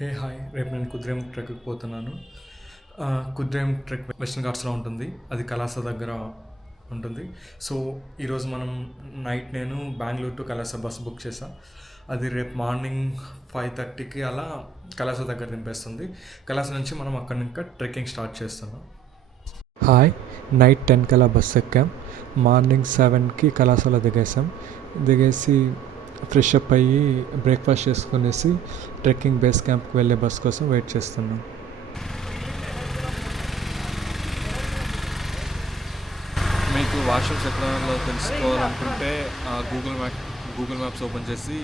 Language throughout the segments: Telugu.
హాయ్, రేపు నేను కుద్రేం ట్రెక్కి పోతున్నాను. కుద్రేం ట్రెక్ వెస్టర్న్ ఘాట్స్లో ఉంటుంది. అది కలాస దగ్గర ఉంటుంది. సో ఈరోజు మనం నేను బెంగళూరు టు కలాస బస్ బుక్ చేసాను. అది రేపు మార్నింగ్ 5:30కి అలా కలాస దగ్గర దింపేస్తుంది. కలాస నుంచి మనం అక్కడి ఇంకా ట్రెక్కింగ్ స్టార్ట్ చేస్తున్నాం. హాయ్, నైట్ 10 కల్లా బస్ ఎక్కాం. మార్నింగ్ 7కి కళాశాల దిగేసి ఫ్రెష్ అప్ అయ్యి బ్రేక్ఫాస్ట్ చేసుకునేసి ట్రెక్కింగ్ బేస్ క్యాంప్కి వెళ్ళే బస్ కోసం వెయిట్ చేస్తున్నాం. మీకు వాష్రూమ్స్ ఎక్కడ తెలుసుకోవాలనుకుంటే గూగుల్ మ్యాప్స్ ఓపెన్ చేసి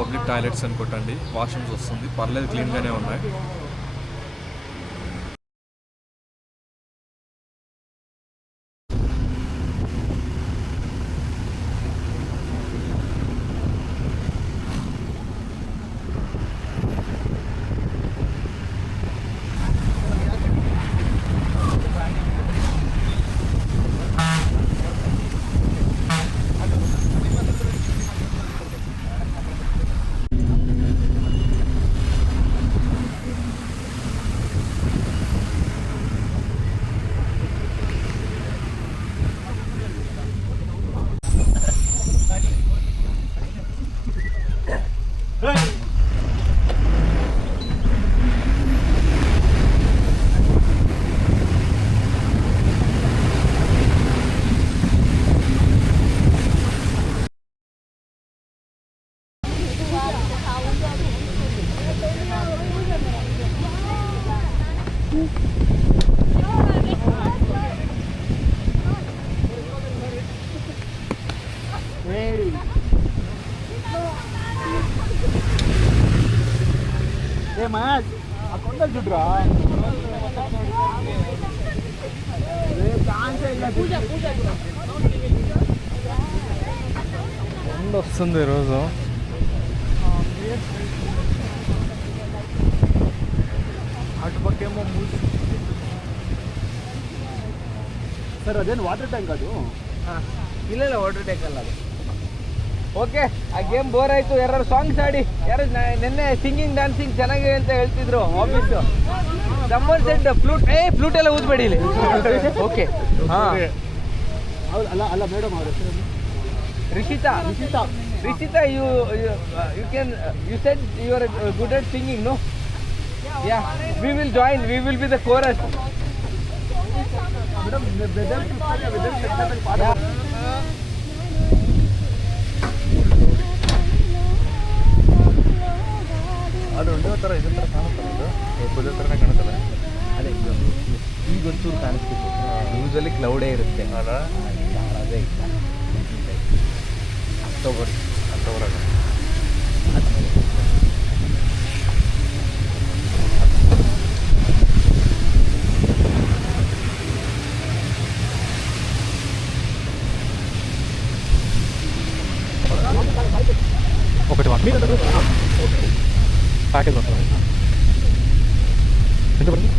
పబ్లిక్ టాయిలెట్స్ అని కొట్టండి. వాష్రూమ్స్ వస్తుంది, పర్లేదు, క్లీన్గానే ఉన్నాయి. వస్తుంది ఈరోజు. అటుపక్కేమో ಸರ್ ಅದೇನು ವಾಟರ್ ಟ್ಯಾಂಕ್ ಅದು? ಇಲ್ಲ ವಾಟರ್ ಟ್ಯಾಂಕ್ ಅಲ್ಲ ಅದು. ಓಕೆ, ಆ ಗೇಮ್ ಬೋರ್ ಆಯಿತು. ಯಾರು ಸಾಂಗ್ಸ್ ಆಡಿ, ಯಾರು ನಿನ್ನೆ ಸಿಂಗಿಂಗ್ ಡ್ಯಾನ್ಸಿಂಗ್ ಚೆನ್ನಾಗಿದೆ ಅಂತ ಹೇಳ್ತಿದ್ರು ಆಫೀಸು. ಸಮ್ಮನ್ ಸೆಡ್ ಫ್ಲೂಟ್ ಎಲ್ಲ ಊದ್ಬೇಡಿ ಇಲ್ಲಿ. ಓಕೆ, ಹಾಂ. ಅಲ್ಲ ಮೇಡಮ್ ಅವ್ರ ಹೆಸರು Rishita, you can, you said you are good at singing, no? Yeah, we will join, we will be the chorus. ಅದು ಒಂದೇ ಥರ ಇದ್ರ ಥರ ಕಾಣುತ್ತಲ್ಲ, ಪೂಜೆ ಥರನೇ ಕಾಣುತ್ತಲ್ಲ. ಅದೇ ಈಗೊಂಚೂರು ಕಾಣಿಸ್ತಿತ್ತು. ನ್ಯೂಸಲ್ಲಿ ಕ್ಲೌಡೇ ಇರುತ್ತೆ ಅಲ್ಲ, ಅದೇ ಇಲ್ಲ. ಅಕ್ಟೋಬರ್ ఒకటి ప్యాకేజ్ వస్తుంది. ఎంత పడుతుంది?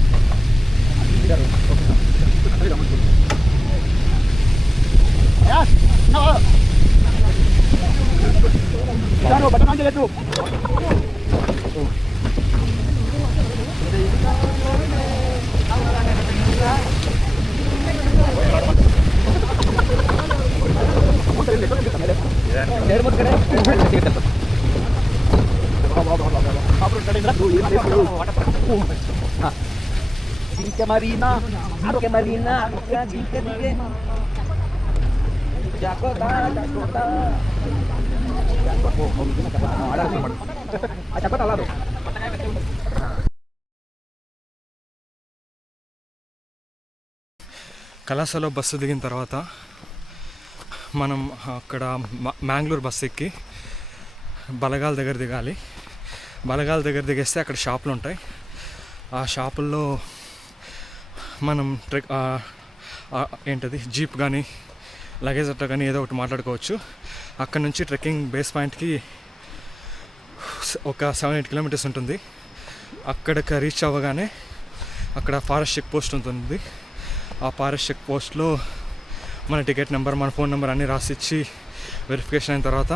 Marina, Jakota. కళాశాలలో బస్సు దిగిన తర్వాత మనం అక్కడ మ్యాంగ్లూర్ బస్సు ఎక్కి బలగాల దగ్గర దిగాలి. బలగాల దగ్గర దిగేస్తే అక్కడ షాపులు ఉంటాయి. ఆ షాపుల్లో మనం జీప్ కానీ లగేజ్ అట్లా కానీ ఏదో ఒకటి మాట్లాడుకోవచ్చు. అక్కడ నుంచి ట్రెక్కింగ్ బేస్ పాయింట్కి ఒక 7-8 కిలోమీటర్స్ ఉంటుంది. అక్కడికి రీచ్ అవ్వగానే అక్కడ ఫారెస్ట్ చెక్ పోస్ట్ ఉంటుంది. ఆ ఫారెస్ట్ చెక్ పోస్ట్లో మన టికెట్ నెంబర్, మన ఫోన్ నెంబర్ అన్నీ రాసిచ్చి వెరిఫికేషన్ అయిన తర్వాత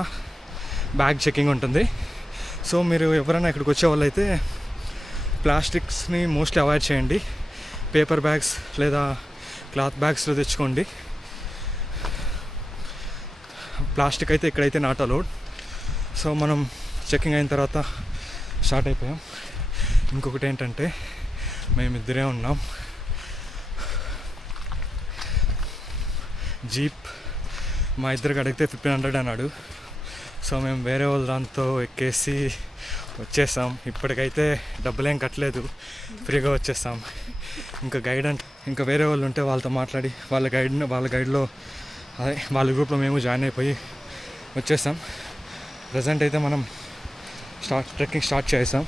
బ్యాగ్ చెకింగ్ ఉంటుంది. సో మీరు ఎవరైనా ఇక్కడికి వచ్చే వాళ్ళైతే ప్లాస్టిక్స్ని మోస్ట్లీ అవాయిడ్ చేయండి. పేపర్ బ్యాగ్స్ లేదా క్లాత్ బ్యాగ్స్లో తెచ్చుకోండి. ప్లాస్టిక్ అయితే ఇక్కడైతే నాట్ అలౌడ్. సో మనం చెకింగ్ అయిన తర్వాత స్టార్ట్ అయిపోయాం. ఇంకొకటి ఏంటంటే మేమిద్దరే ఉన్నాం. జీప్ మా ఇద్దరికి అడిగితే 1500 అన్నాడు. సో మేము వేరే వాళ్ళ దాంతో ఎక్కేసి వచ్చేసాం. ఇప్పటికైతే డబ్బులేం కట్టలేదు, ఫ్రీగా వచ్చేసాం. ఇంకా వేరే వాళ్ళు ఉంటే వాళ్ళతో మాట్లాడి వాళ్ళ గైడ్లో అదే వాళ్ళ గ్రూప్లో మేము జాయిన్ అయిపోయి వచ్చేసాం. ప్రజెంట్ అయితే మనం ట్రెక్కింగ్ స్టార్ట్ చేసాం.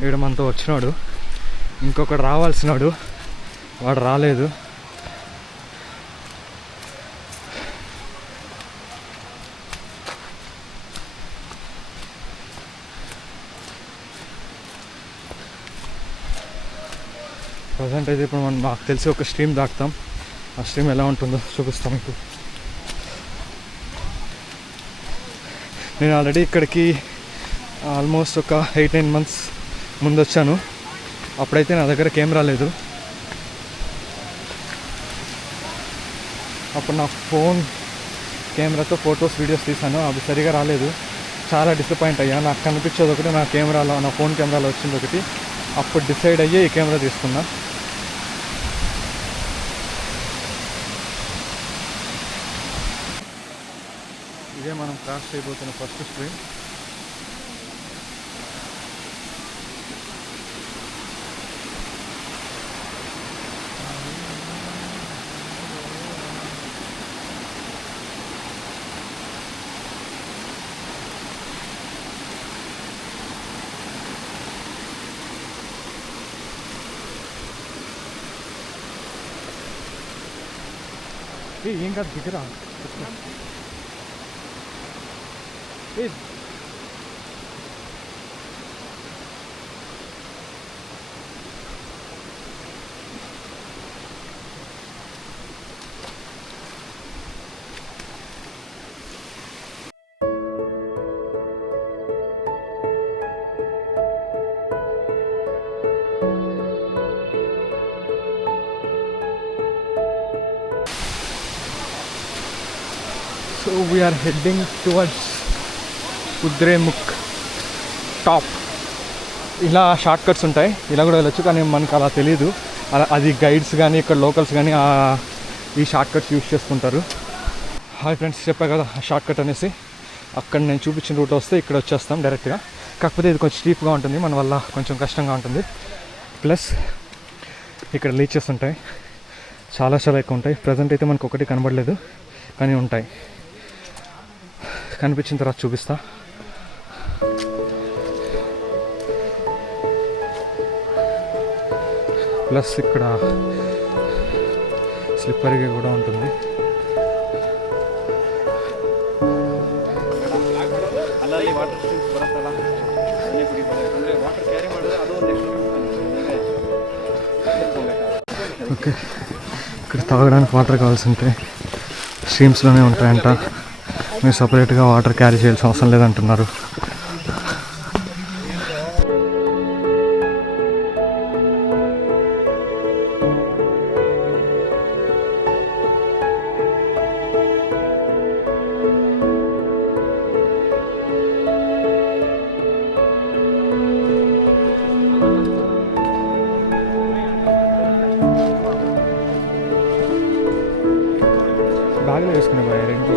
ఇక్కడ మనతో వచ్చినాడు, ఇంకొకడు రావాల్సినాడు, వాడు రాలేదు. ప్రజెంట్ అయితే ఇప్పుడు మనం మాకు తెలిసి ఒక స్ట్రీమ్ దాటుతాం. ఆ స్ట్రీమ్ ఎలా ఉంటుందో చూపిస్తాం మీకు. నేను ఆల్రెడీ ఇక్కడికి ఆల్మోస్ట్ ఒక 8-9 months ముందు వచ్చాను. అప్పుడైతే నా దగ్గర కెమెరా లేదు. అప్పుడు నా ఫోన్ కెమెరాతో ఫొటోస్ వీడియోస్ తీసాను, అవి సరిగా రాలేదు. చాలా డిసప్పాయింట్ అయ్యా. నాకు కనిపించేది ఒకటి, నా ఫోన్ కెమెరాలో వచ్చింది ఒకటి. అప్పుడు డిసైడ్ అయ్యి ఈ కెమెరా తీసుకున్నా. ఇదే మనం క్రాస్ అయిపోతున్న ఫస్ట్ స్ట్రీమ్. ఏం కాదు దిగరా. So we are heading towards Kudremukh top. ఇలా షార్ట్ కట్స్ ఉంటాయి, ఇలా కూడా వెళ్ళొచ్చు, కానీ మనకు అలా తెలీదు. అది గైడ్స్ కానీ ఇక్కడ లోకల్స్ కానీ ఈ షార్ట్ కట్స్ యూజ్ చేసుకుంటారు. హాయ్ ఫ్రెండ్స్, చెప్పా కదా షార్ట్ కట్ అనేసి. అక్కడ నేను చూపించిన రూట్ వస్తే ఇక్కడ వచ్చేస్తాం డైరెక్ట్గా. కాకపోతే ఇది కొంచెం స్టీప్గా ఉంటుంది, మన వల్ల కొంచెం కష్టంగా ఉంటుంది. ప్లస్ ఇక్కడ లీచెస్ ఉంటాయి, చాలా ఎక్కువ ఉంటాయి. ప్రజెంట్ అయితే మనకు ఒకటి కనబడలేదు, కానీ ఉంటాయి. కనిపించిన తర్వాత చూపిస్తా. ప్లస్ ఇక్కడ స్లిప్పరీగా కూడా ఉంటుంది. ఓకే, ఇక్కడ తాగడానికి వాటర్ కావాల్సి ఉంటాయి, స్ట్రీమ్స్లోనే ఉంటాయంట. మీరు సపరేట్గా వాటర్ క్యారీ చేయాల్సిన అవసరం లేదంటున్నారు. బ్యాగ్లో వేసుకునే బాయ్ రెండు.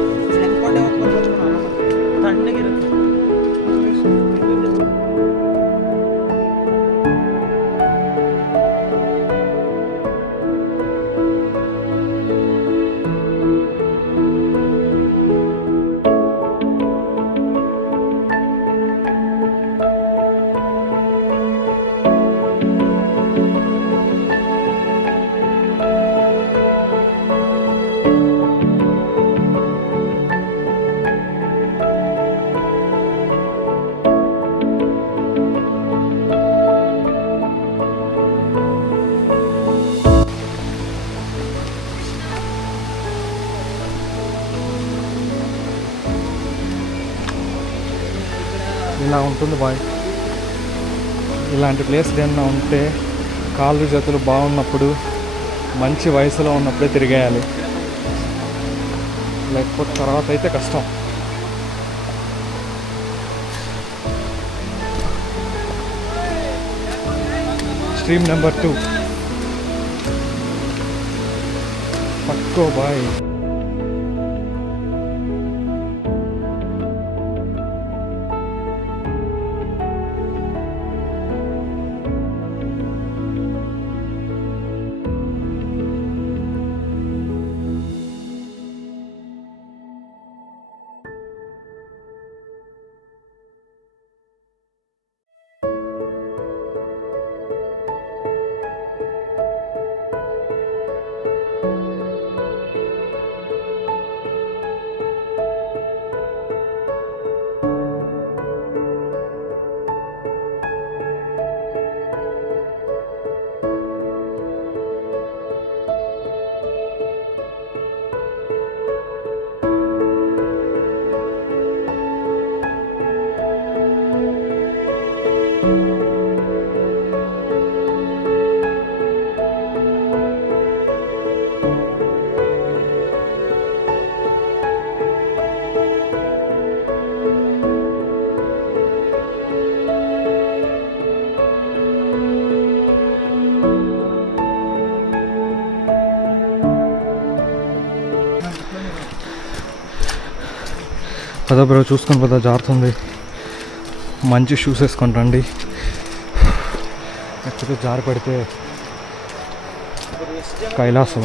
ఇలా ఉంటుంది బాయ్. ఇలాంటి ప్లేస్ ఏమన్నా ఉంటే కాళ్ళు చేతులు బాగున్నప్పుడు మంచి వయసులో ఉన్నప్పుడే తిరిగేయాలి, లేకపోతే తర్వాత అయితే కష్టం. స్ట్రీమ్ నెంబర్ 2 పక్కో బాయ్. పద బ్రో, చూసుకొని పద, జారుతుంది. మంచి షూస్ వేసుకొని రండి, లేకపోతే జారి పడితే కైలాసం.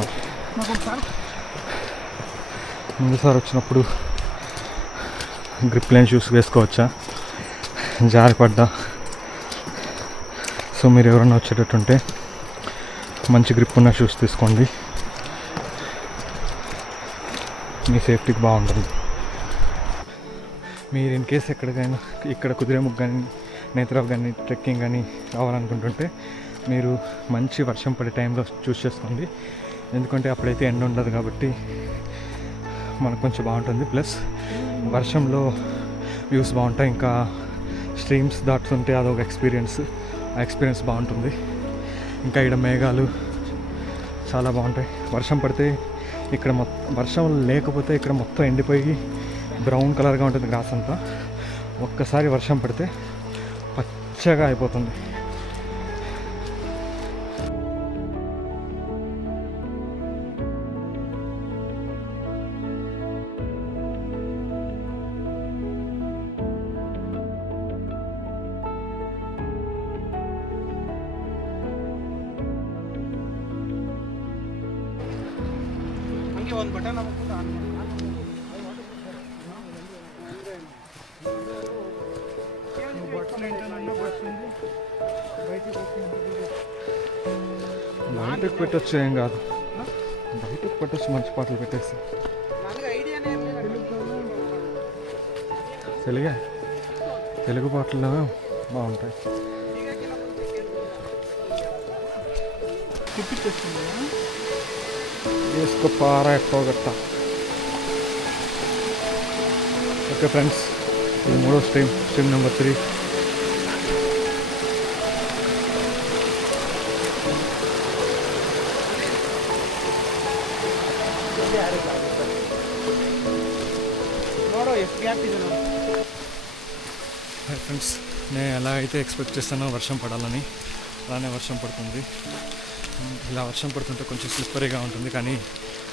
ముందుసారి వచ్చినప్పుడు గ్రిప్ లేని షూస్ వేసుకోవచ్చా, జారి పడ్డా. సో మీరు ఎవరైనా వచ్చేటట్టుంటే మంచి గ్రిప్ ఉన్న షూస్ తీసుకోండి, మీ సేఫ్టీకి బాగుంటుంది. మీరు ఇన్ కేస్ ఎక్కడికైనా ఇక్కడ కుదిరేముఖ్ కానీ నేత్రావ్ కానీ ట్రెక్కింగ్ కానీ రావాలనుకుంటుంటే మీరు మంచి వర్షం పడే టైంలో చూస్ చేసుకోండి, ఎందుకంటే అప్పుడైతే ఎండ ఉండదు కాబట్టి మనకు కొంచెం బాగుంటుంది. ప్లస్ వర్షంలో వ్యూస్ బాగుంటాయి, ఇంకా స్ట్రీమ్స్ దాటుతుంటే అదొక ఎక్స్పీరియన్స్, ఆ ఎక్స్పీరియన్స్ బాగుంటుంది. ఇంకా ఇక్కడ మేఘాలు చాలా బాగుంటాయి. వర్షం పడితే ఇక్కడ వర్షం లేకపోతే ఇక్కడ మొత్తం ఎండిపోయి బ్రౌన్ కలర్గా ఉంటుంది గ్రాస్ అంతా. ఒక్కసారి వర్షం పడితే పచ్చగా అయిపోతుంది. ಒಂದು ಬಟನ್ బయటకు పెట్టచ్చు, ఏం కాదు, బయటకు పెట్టచ్చు, మంచి పాటలు పెట్టేసి. తెలుగు పాటలు బాగుంటాయి. వేసుకో పార ఎక్కువగట్ట. ఓకే ఫ్రెండ్స్, ఇది 3వ స్ట్రీమ్ నెంబర్ 3. హాయ్ ఫ్రెండ్స్, నేను ఎలా అయితే ఎక్స్పెక్ట్ చేస్తానో వర్షం పడాలని, అలానే వర్షం పడుతుంది. ఇలా వర్షం పడుతుంటే కొంచెం స్లిప్పరీగా ఉంటుంది, కానీ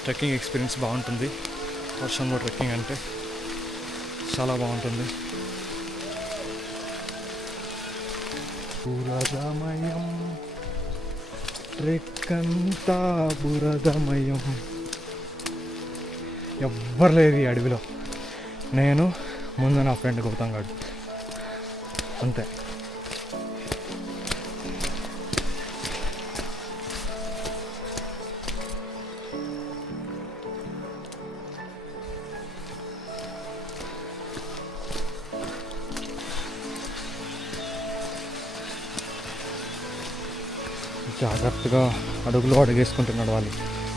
ట్రెక్కింగ్ ఎక్స్పీరియన్స్ బాగుంటుంది. వర్షంలో ట్రెక్కింగ్ అంటే చాలా బాగుంటుంది. బురదమయం ట్రెక్ అంతా బురదమయం. ఎవ్వరు లేదు ఈ అడవిలో, నేను ముందు నా ఫ్రెండ్ గౌతమ్ గాడు, అంతే. జాగ్రత్తగా అడుగులో అడుగేసుకుంటున్నాడు వాళ్ళు,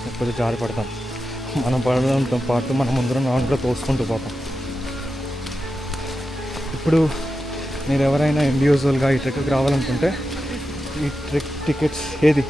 లేకపోతే జారి పడతాం. మనం పడడంతో పాటు మన ముందర దాంట్లో తోసుకుంటూ పోతాం. ఇప్పుడు మీరు ఎవరైనా ఇండివిజువల్గా ఈ ట్రెక్కి రావాలనుకుంటే ఈ ట్రెక్ టికెట్స్ ఏది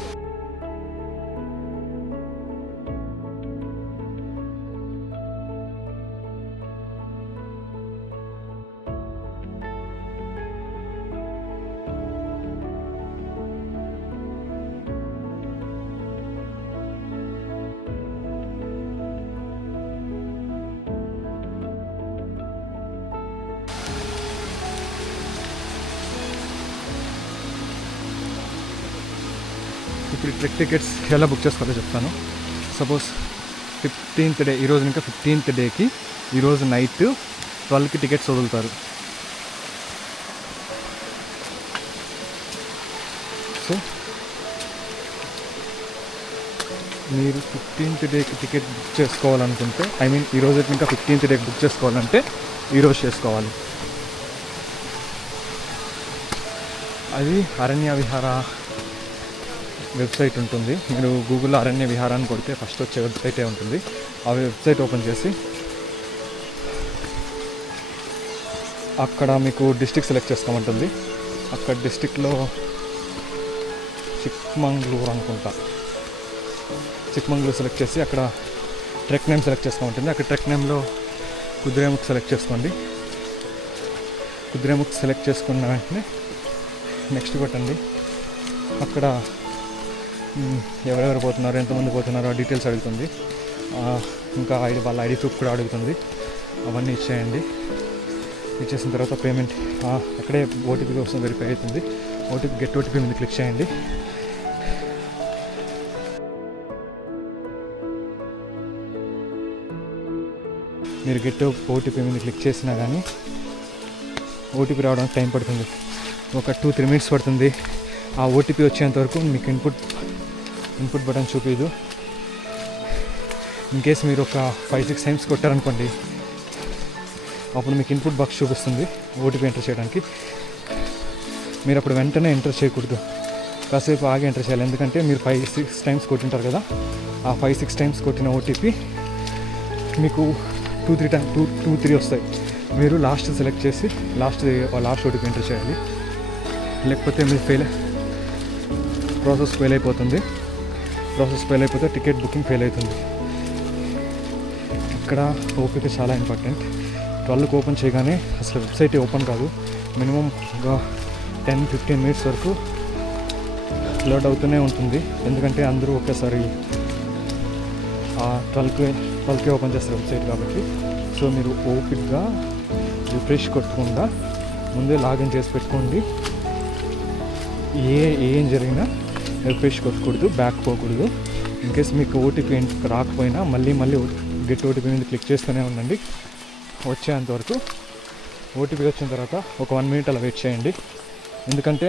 ఇప్పుడు ఈ ట్రెక్ టికెట్స్ ఎలా బుక్ చేసుకోవాలో చెప్తాను. సపోజ్ 15th డే, ఈరోజు ఇంకా 15th డేకి ఈరోజు నైట్ 12కి టికెట్స్ వదులుతారు. సో మీరు 15th డేకి టికెట్ బుక్ చేసుకోవాలనుకుంటే, ఐ మీన్ ఈరోజు ఇంకా 15th డేకి బుక్ చేసుకోవాలంటే ఈరోజు చేసుకోవాలి. అది అరణ్య విహార వెబ్సైట్ ఉంటుంది. మీరు గూగుల్లో అరణ్య విహారాన్ని కొడితే ఫస్ట్ వచ్చే వెబ్సైటే ఉంటుంది. ఆ వెబ్సైట్ ఓపెన్ చేసి అక్కడ మీకు డిస్ట్రిక్ట్ సెలెక్ట్ చేసుకోమంటుంది. అక్కడ డిస్ట్రిక్ట్లో చిక్మంగళూరు అనుకుంటా, చిక్మంగళూరు సెలెక్ట్ చేసి అక్కడ ట్రెక్ నేమ్ సెలెక్ట్ చేసుకోమంటుంది. అక్కడ ట్రెక్ నేమ్లో కుద్రేముఖ్ సెలెక్ట్ చేసుకోండి. కుద్రేముఖ్ సెలెక్ట్ చేసుకున్న వెంటనే నెక్స్ట్ కొట్టండి. అక్కడ ఎవరెవరు పోతున్నారు, ఎంతమంది పోతున్నారో ఆ డీటెయిల్స్ అడుగుతుంది. ఇంకా వాళ్ళ ఐడి ప్రూఫ్ కూడా అడుగుతుంది. అవన్నీ ఇచ్చేయండి. ఇచ్చేసిన తర్వాత పేమెంట్ అక్కడే ఓటీపీ కోసం వెరిఫై అవుతుంది. గెట్ ఓటీపీ మీద క్లిక్ చేయండి. మీరు గెట్ ఓటీపీ మీద క్లిక్ చేసినా కానీ ఓటీపీ రావడానికి టైం పడుతుంది. ఒక 2-3 minutes పడుతుంది. ఆ ఓటీపీ వచ్చేంత వరకు మీకు ఇన్పుట్ బటన్ చూపించదు. ఇన్ కేస్ మీరు ఒక 5-6 times కొట్టారనుకోండి, అప్పుడు మీకు ఇన్పుట్ బాక్స్ చూపిస్తుంది ఓటీపీ ఎంటర్ చేయడానికి. మీరు అప్పుడు వెంటనే ఎంటర్ చేయకూడదు, కాసేపు ఆగి ఎంటర్ చేయాలి. ఎందుకంటే మీరు 5-6 times కొట్టింటారు కదా, ఆ 5-6 times కొట్టిన ఓటీపీ మీకు 2-3 వస్తాయి. మీరు లాస్ట్ సెలెక్ట్ చేసి లాస్ట్ ఓటీపీ ఎంటర్ చేయాలి. లేకపోతే మీరు ప్రాసెస్ ఫెయిల్ అయిపోతుంది. ప్రాసెస్ ఫెయిల్ అయిపోతే టికెట్ బుకింగ్ ఫెయిల్ అవుతుంది. ఇక్కడ ఓపిక చాలా ఇంపార్టెంట్. 12కి ఓపెన్ చేయగానే అసలు వెబ్సైట్ ఓపెన్ కాదు. మినిమం ఒక 10-15 minutes వరకు లోడ్ అవుతూనే ఉంటుంది. ఎందుకంటే అందరూ ఒకేసారి 12కి ఓపెన్ చేస్తారు వెబ్సైట్ కాబట్టి. సో మీరు ఓపిక్గా రిఫ్రెష్ కొట్టకుండా ముందే లాగిన్ చేసి పెట్టుకోండి. ఏం జరిగినా రిఫ్రెష్ కొట్టకూడదు, బ్యాక్ పోకూడదు. ఇన్కేస్ మీకు ఓటీపీ రాకపోయినా మళ్ళీ గెట్ ఓటీపీ మీద క్లిక్ చేస్తూనే ఉండండి వచ్చేంతవరకు. ఓటీపీ వచ్చిన తర్వాత ఒక 1 minute అలా వెయిట్ చేయండి. ఎందుకంటే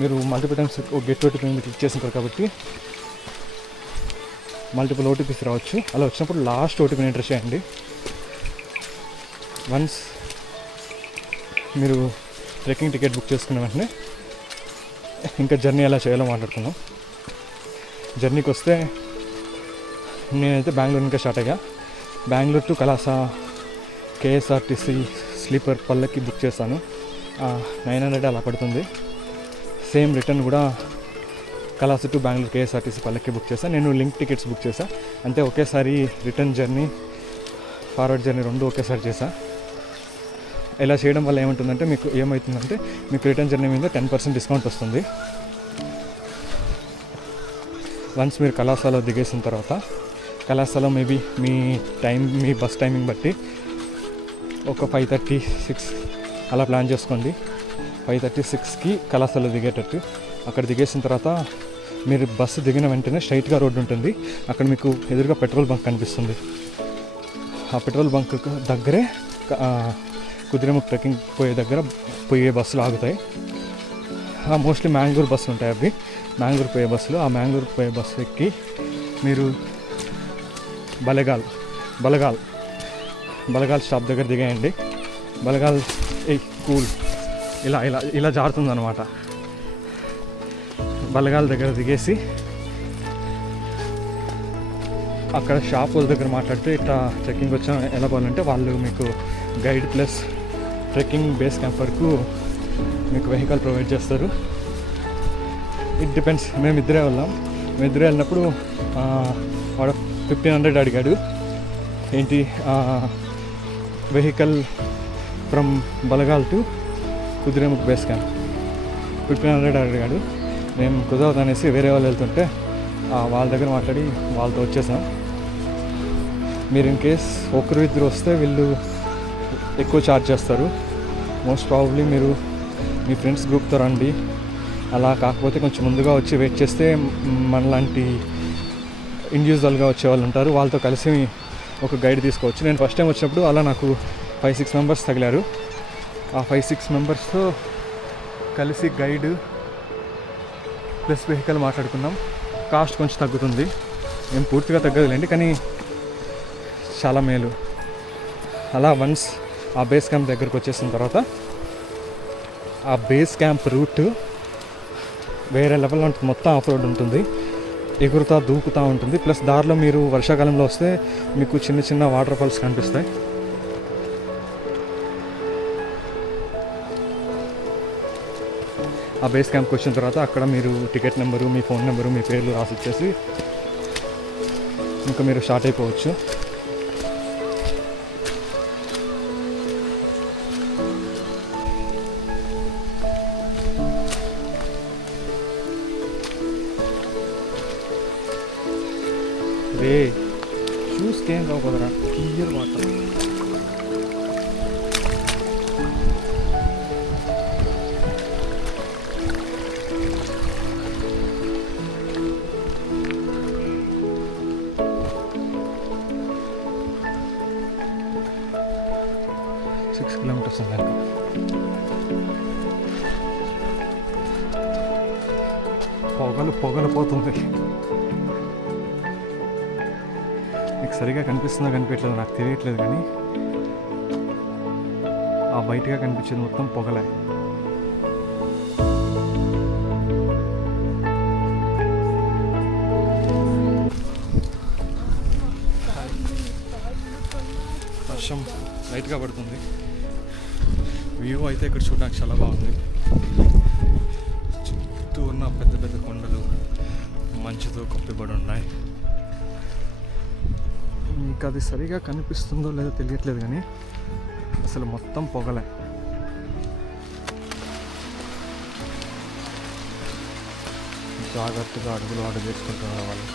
మీరు మల్టిపుల్ టైమ్స్ గెట్ ఓటీపీ మీద క్లిక్ చేసింటారు కాబట్టి మల్టిపుల్ ఓటీపీస్ రావచ్చు. అలా వచ్చినప్పుడు లాస్ట్ ఓటీపీని ఎంటర్ చేయండి. వన్స్ మీరు ట్రెక్కింగ్ టికెట్ బుక్ చేసుకున్న వెంటనే ఇంకా జర్నీ ఎలా చేయాలో మాట్లాడుకుందాం. జర్నీకి వస్తే నేనైతే బెంగళూరు ఇంకా స్టార్ట్ అయ్యా. బెంగళూరు టు కలాస కేఎస్ఆర్టీసీ స్లీపర్ పల్లకి బుక్ చేశాను. 900 అలా పడుతుంది. సేమ్ రిటర్న్ కూడా కలాస టు బెంగళూరు కేఎస్ఆర్టీసీ పల్లకి బుక్ చేశాను. నేను లింక్ టికెట్స్ బుక్ చేశాను. అంటే ఒకేసారి రిటర్న్ జర్నీ, ఫార్వర్డ్ జర్నీ రెండు ఒకేసారి చేశాను. ఇలా చేయడం వల్ల ఏమవుతుందంటే మీకు రిటర్న్ జర్నీ మీద 10% డిస్కౌంట్ వస్తుంది. వన్స్ మీరు కళాశాలలో దిగేసిన తర్వాత కళాశాల మేబీ మీ బస్ టైమింగ్ బట్టి ఒక 5:30-6 అలా ప్లాన్ చేసుకోండి. 5:36కి కళాశాలలో దిగేటట్టు. అక్కడ దిగేసిన తర్వాత మీరు బస్సు దిగిన వెంటనే స్ట్రైట్గా రోడ్డు ఉంటుంది. అక్కడ మీకు ఎదురుగా పెట్రోల్ బంక్ కనిపిస్తుంది. ఆ పెట్రోల్ బంక్ దగ్గరే కుద్రేముఖ్ ట్రెక్కింగ్ పోయే బస్సులు ఆగుతాయి. మోస్ట్లీ మ్యాంగ్లూర్ బస్సులు ఉంటాయి. అవి మ్యాంగ్లూర్ పోయే బస్సులు. ఆ మ్యాంగ్లూర్ పోయే బస్సు ఎక్కి మీరు బలగాల్ స్టాప్ దగ్గర దిగేయండి. బలగాల్ కూల్ ఇలా జారుతుంది అనమాట. బలగాల్ దగ్గర దిగేసి అక్కడ షాపుల దగ్గర మాట్లాడితే ఇట్లా ట్రెక్కింగ్ వచ్చా ఎలా పోవాలంటే వాళ్ళు మీకు guide plus trekking base camp వరకు మీకు వెహికల్ ప్రొవైడ్ చేస్తారు. It depends. మేము ఇద్దరే వెళ్ళినప్పుడు వాడు 1500 అడిగాడు. ఏంటి vehicle from Balagal to Kudremukh base camp 1500 అడిగాడు. మేము కుదరదు అనేసి వేరే వాళ్ళు వెళ్తుంటే వాళ్ళ దగ్గర మాట్లాడి వాళ్ళతో వచ్చేసాం. మీరు ఇన్ కేస్ ఒకరు ఇద్దరు వస్తే వీళ్ళు ఎక్కువ ఛార్జ్ చేస్తారు. మోస్ట్ ప్రాబబ్లీ మీరు మీ ఫ్రెండ్స్ గ్రూప్తో రండి. అలా కాకపోతే కొంచెం ముందుగా వచ్చి వెయిట్ చేస్తే మనలాంటి ఇండివిజువల్గా వచ్చే వాళ్ళు ఉంటారు, వాళ్ళతో కలిసి ఒక గైడ్ తీసుకోవచ్చు. నేను ఫస్ట్ టైం వచ్చినప్పుడు అలా నాకు 5-6 మెంబర్స్ తగిలారు. ఆ 5-6 మెంబర్స్తో కలిసి గైడ్ ప్లస్ వెహికల్ మాట్లాడుకున్నాం. కాస్ట్ కొంచెం తగ్గుతుంది, ఏం పూర్తిగా తగ్గదులేండి, కానీ చాలా మేలు. అలా వన్స్ ఆ బేస్ క్యాంప్ దగ్గరకు వచ్చేసిన తర్వాత ఆ బేస్ క్యాంప్ రూట్ వేరే లెవెల్లో ఉంటుంది. మొత్తం ఆఫ్ రోడ్ ఉంటుంది, ఎగురుతా దూకుతూ ఉంటుంది. ప్లస్ దారిలో మీరు వర్షాకాలంలో వస్తే మీకు చిన్న చిన్న వాటర్ ఫాల్స్ కనిపిస్తాయి. ఆ బేస్ క్యాంప్కి వచ్చిన తర్వాత అక్కడ మీరు టికెట్ నెంబరు, మీ ఫోన్ నెంబరు, మీ పేర్లు రాసి ఇచ్చేసి ఇంకా మీరు స్టార్ట్ అయిపోవచ్చు. రే చూసుకేం రావు కదరా, క్లియర్ వాటర్. సిక్స్ కిలోమీటర్స్ ఉంది. పొగలు పోతుంది. మీకు సరిగా కనిపిస్తుందో కనిపించలేదో నాకు తెలియట్లేదు, కానీ ఆ బయటగా కనిపించేది మొత్తం పొగలే. వర్షం లైట్గా పడుతుంది. వ్యూ అయితే ఇక్కడ చూడడానికి చాలా బాగుంది. చుట్టూ ఉన్న పెద్ద పెద్ద కొండలు మంచుతో కప్పిబడి ఉన్నాయి. మీకు అది సరిగా కనిపిస్తుందో లేదో తెలియట్లేదు, కానీ అసలు మొత్తం పొగలే. జాగ్రత్తగా అడుగులు వేసుకుంటున్నారు వాళ్ళు.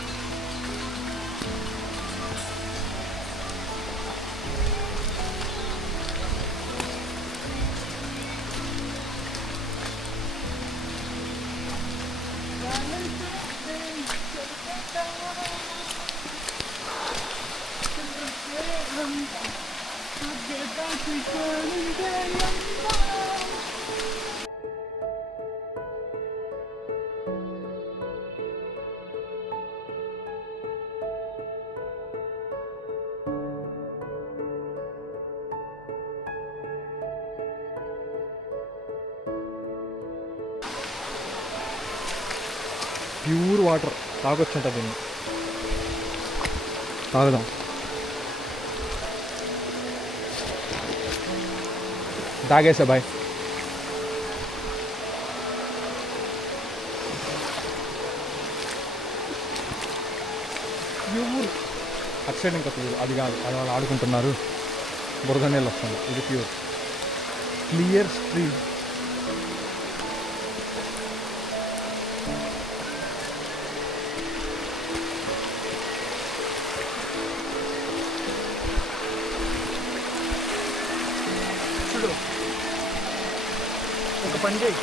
ప్యూర్ వాటర్ తాగొచ్చు ఉంటుంది, దీన్ని తాగుదాం. తాగేసా బాయ్. ప్యూర్. అటు సైడ్ ఇంకా ప్యూర్, అది కాదు, అది వాళ్ళు ఆడుకుంటున్నారు, బురద నీళ్ళు వస్తుంది. ఇది ప్యూర్ క్లియర్ స్ట్రీమ్. ఒక పని చేయి,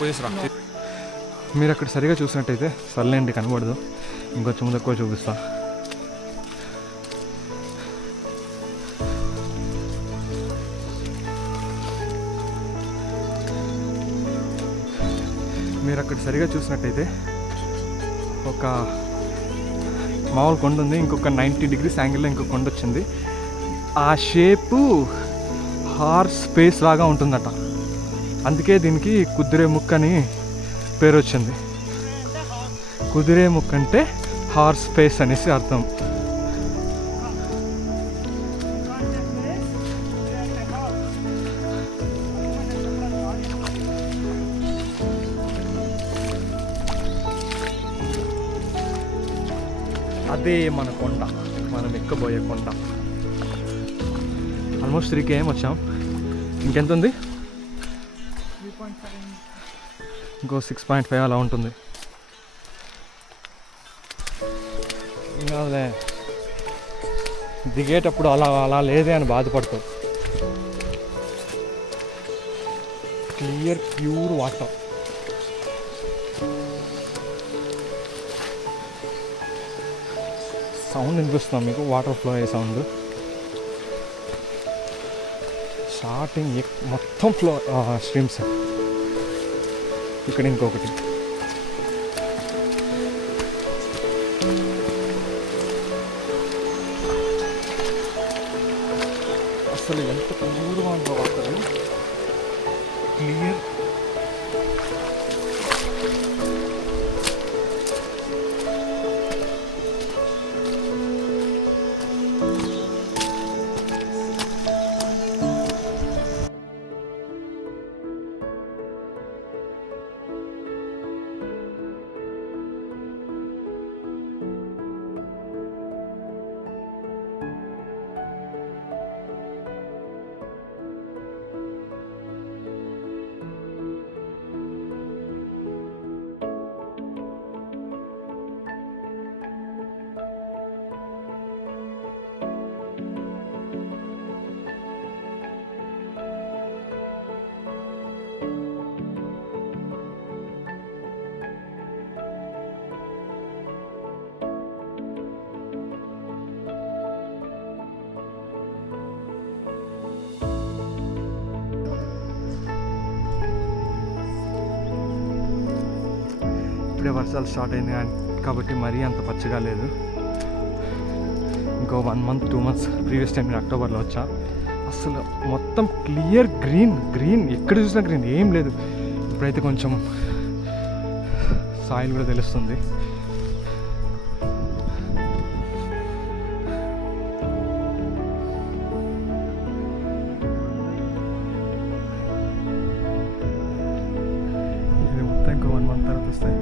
పోయేసిరా. మీరు అక్కడ సరిగా చూసినట్టయితే సర్లేండి కనబడదు, ఇంకొంచెం ముందు ఎక్కువ చూపిస్తా. మీరు అక్కడ సరిగా చూసినట్టయితే ఒక మామూలు కొండ ఉంది, ఇంకొక 90 degrees యాంగిల్లో ఇంకొక కొండ వచ్చింది. ఆ షేపు హార్స్ ఫేస్ లాగా ఉంటుందట, అందుకే దీనికి కుదిరేముఖ్ అని పేరు వచ్చింది. కుదిరేముఖ్ అంటే హార్స్ ఫేస్ అనేసి అర్థం. అదే మన కొండ, మనం ఎక్కబోయే కొండ. ఆల్మోస్ట్ 3 km వచ్చాం. ఇంకెంత ఉంది? ఇంకో 6.5 అలా ఉంటుంది. ఇంకా దిగేటప్పుడు అలా అలా లేదే అని బాధపడతావు. Clear pure water. సౌండ్ వినిపిస్తున్నాం మీకు, వాటర్ ఫ్లో అయ్యే సౌండ్. స్టార్టింగ్ మొత్తం ఫ్లో స్ట్రీమ్స్. ఇక్కడ ఇంకొకటి. అసలు ఎంత ప్యూర్గా ఉందో వాటర్, క్లియర్. ఇప్పుడే వర్షాలు స్టార్ట్ అయింది కాబట్టి మరీ అంత పచ్చగా లేదు. ఇంకో 1 month 2 months ప్రీవియస్ టైం నేను అక్టోబర్లో వచ్చా. అసలు మొత్తం క్లియర్ గ్రీన్ గ్రీన్, ఎక్కడ చూసినా గ్రీన్, ఏం లేదు. ఇప్పుడైతే కొంచెం సాయిల్ కూడా తెలుస్తుంది. ఇది మొత్తం ఇంకో 1 month తర్వాత వస్తాయి,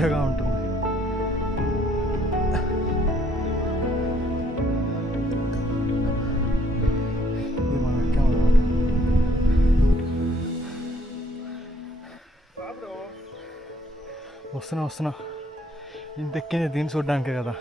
పచ్చగా ఉంటుంది. ఇది మనం ఎక్కామన్నమాట. వస్తున్నా ఇంత ఎక్కింది దీన్ని చూడడానికే కదా.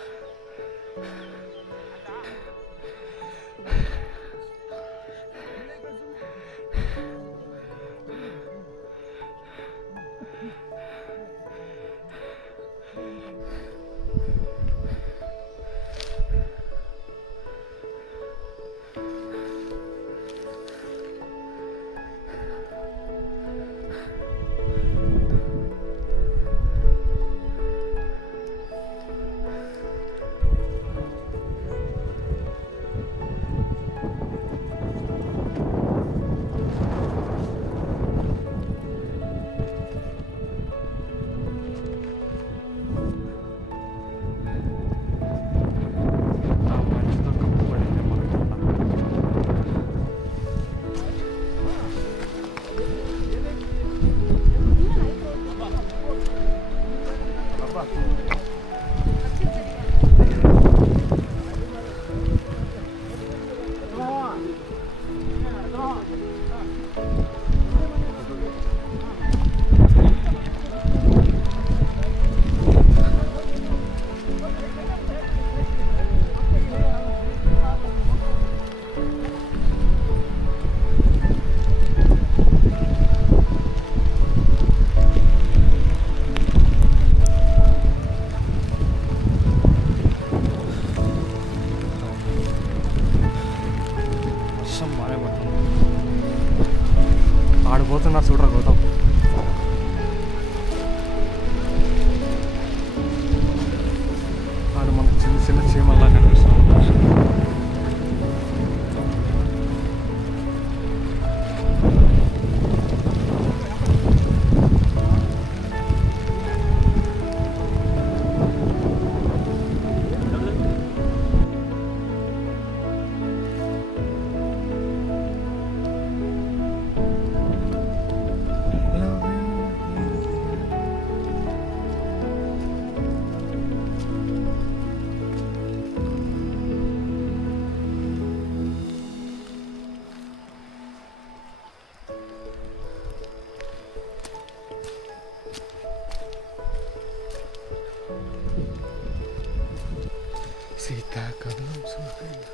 శీతాకాలం సూర్యుడు.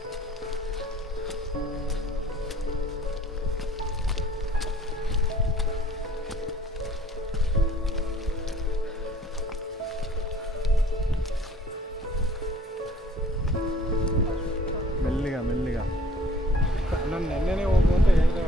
మెల్లిగా మెల్లిగా ನಾನು ನೆನ್ನೆನೇ ಹೋಗು ಅಂತ ಹೇಳಿದೆ.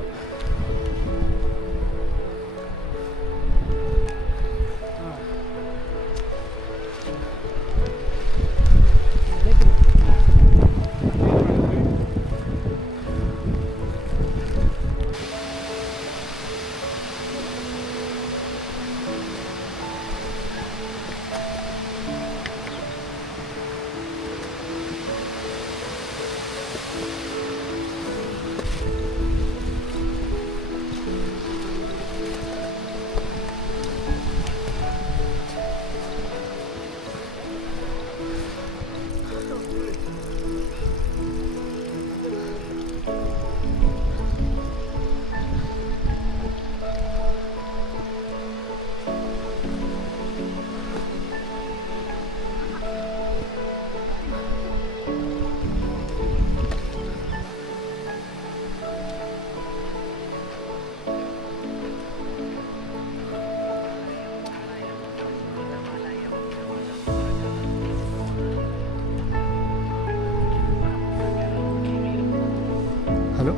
Hello,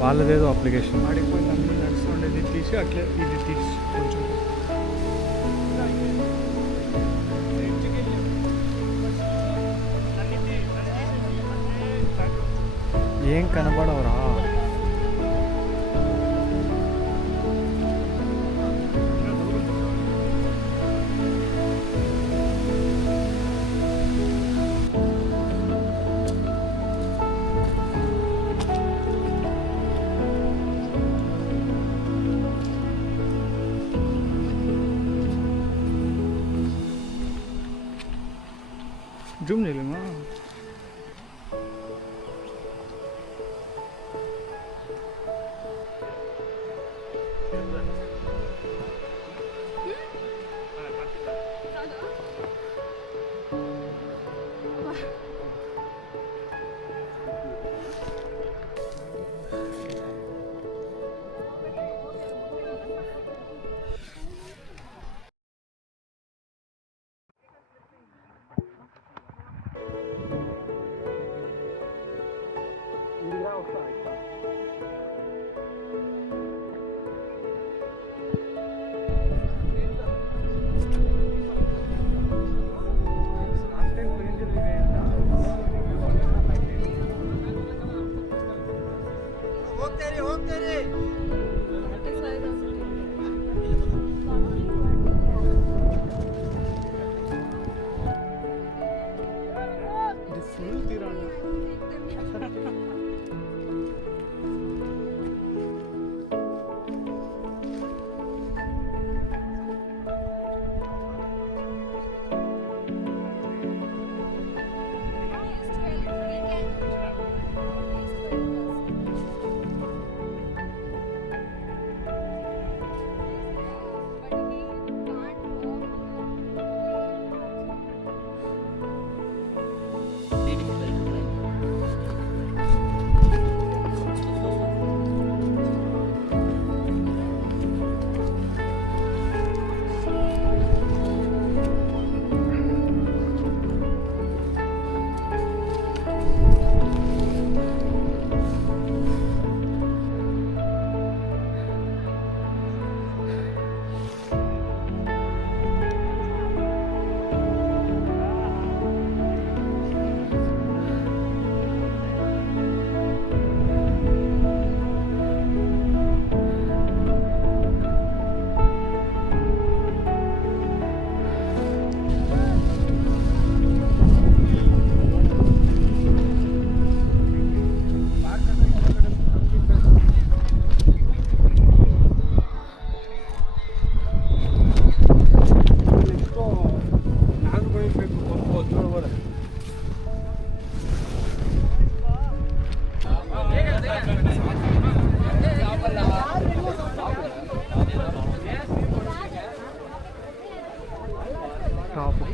వాళ్ళదేదో application. ఆడిపోయి నన్ను నడుస్తుండేది తీసి అట్లే ఇది తీసి కొంచెం ఏం కనబడవరా? జూమ్ చేయలేమా?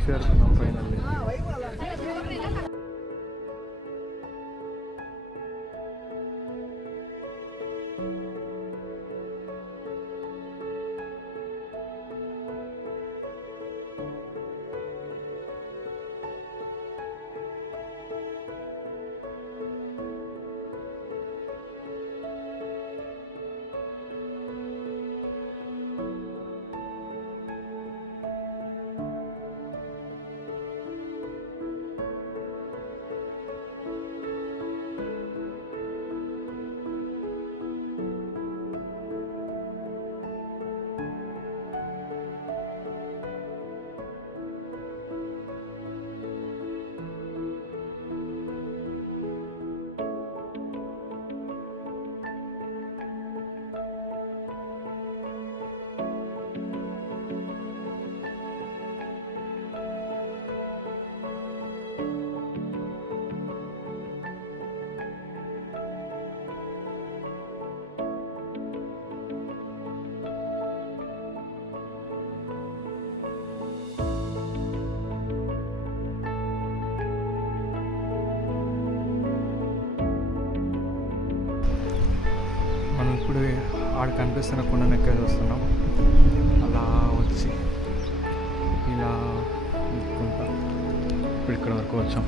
చేరుకున్నాం ఫైనల్లీ. మనం ఇప్పుడు ఆడ కనిపిస్తున్న కొండను ఎక్కేసి వస్తున్నాం. అలా వచ్చి ఇలా ఇప్పుడు ఇక్కడ వరకు వచ్చాం.